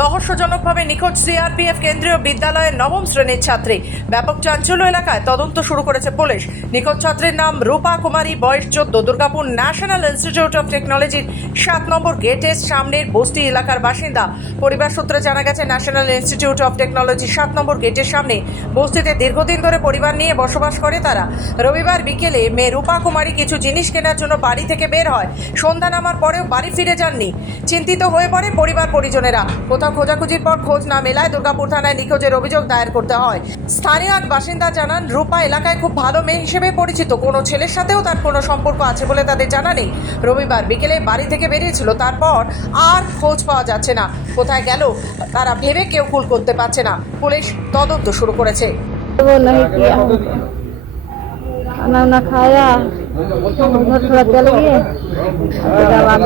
রহস্যজনকভাবে নিখোঁজ সিআরপিএফ কেন্দ্রীয় বিদ্যালয়ের নবম শ্রেণির ছাত্রী। ব্যাপক চাঞ্চল্য এলাকায় তদন্ত শুরু করেছে পুলিশ। নিখোঁজ ছাত্রীর নাম রূপা কুমারী, বয়স চোদ্দ, দুর্গাপুর ন্যাশনাল ইনস্টিটিউট অফ টেকনোলজির সাত নম্বর গেটের সামনের বস্তি এলাকার বাসিন্দা। পরিবার সূত্রে জানা গেছে, ন্যাশনাল ইনস্টিটিউট অফ টেকনোলজির সাত নম্বর গেটের সামনে বস্তিতে দীর্ঘদিন ধরে পরিবার নিয়ে বসবাস করে তারা। রবিবার বিকেলে মেয়ে রূপা কুমারী কিছু জিনিস কেনার জন্য বাড়ি থেকে বের হয়। সন্ধ্যা নামার পরেও বাড়ি ফিরে যাননি। চিন্তিত হয়ে পড়ে পরিবার পরিজনেরা কোথাও কোথাও খোঁজাখুঁজির পর খোঁজ না মেলায় দুর্গাপুর থানায় নিখোঁজের অভিযোগ দায়ের করতে হয়। স্থানীয় এক বাসিন্দা জানান, রূপা এলাকায় খুব ভালো মেয়ে হিসেবে পরিচিত। কোনো ছেলের সাথেও তার কোনো সম্পর্ক আছে বলে তাদের জানা নেই। রবিবার বিকেলে বাড়ি থেকে বেরিয়েছিল, তারপর আর খোঁজ পাওয়া যাচ্ছে না। কোথায় গেল, তারা ভেবে কেউ কুল করতে পারছে না। পুলিশ তদন্ত শুরু করেছে। खाना वाना खाया उधर थोड़ा चल गए उसके बाद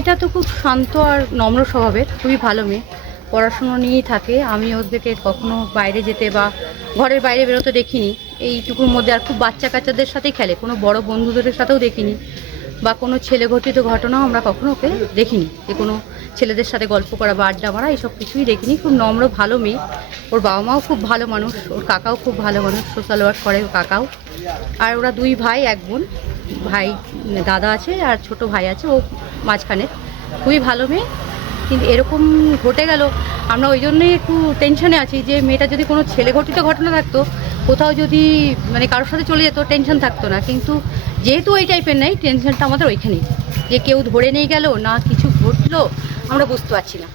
এটা তো খুব শান্ত আর নম্র স্বভাবের খুবই ভালো মেয়ে পড়াশুনো নিয়েই থাকে আমি ওদেরকে কখনো বাইরে যেতে বা ঘরের বাইরে বেরোতে দেখিনি এইটুকুর মধ্যে আর খুব বাচ্চা কাচ্চাদের সাথেই খেলে কোনো বড় বন্ধুদের সাথেও দেখিনি বা কোনো ছেলে ঘটিত ঘটনাও আমরা কখনো ওকে দেখিনি যে কোনো ছেলেদের সাথে গল্প করা বা আড্ডা মারা এইসব কিছুই দেখিনি। খুব নম্র, ভালো মেয়ে। ওর বাবা মাও খুব ভালো মানুষ, ওর কাকাও খুব ভালো মানুষ সোশ্যাল ওয়ার্ক করে ওর কাকাও। আর ওরা দুই ভাই, এক বোন। ভাই, দাদা আছে আর ছোট ভাই আছে, ও মাঝখানে। খুবই ভালো মেয়ে। কিন্তু এরকম ঘটে গেল, আমরা ওই জন্যই একটু টেনশনে আছি যে মেয়েটা যদি কোনো ছেলে ঘটিত ঘটনা থাকতো, কোথাও যদি মানে কারোর সাথে চলে যেত টেনশন থাকতো না। কিন্তু যেহেতু ওই টাইপের নেই টেনশনটা আমাদের ওইখানেই। যে কেউ ধরে নিয়ে গেল, না কিছু ঘটলো আমরা বুঝতে পারছি না।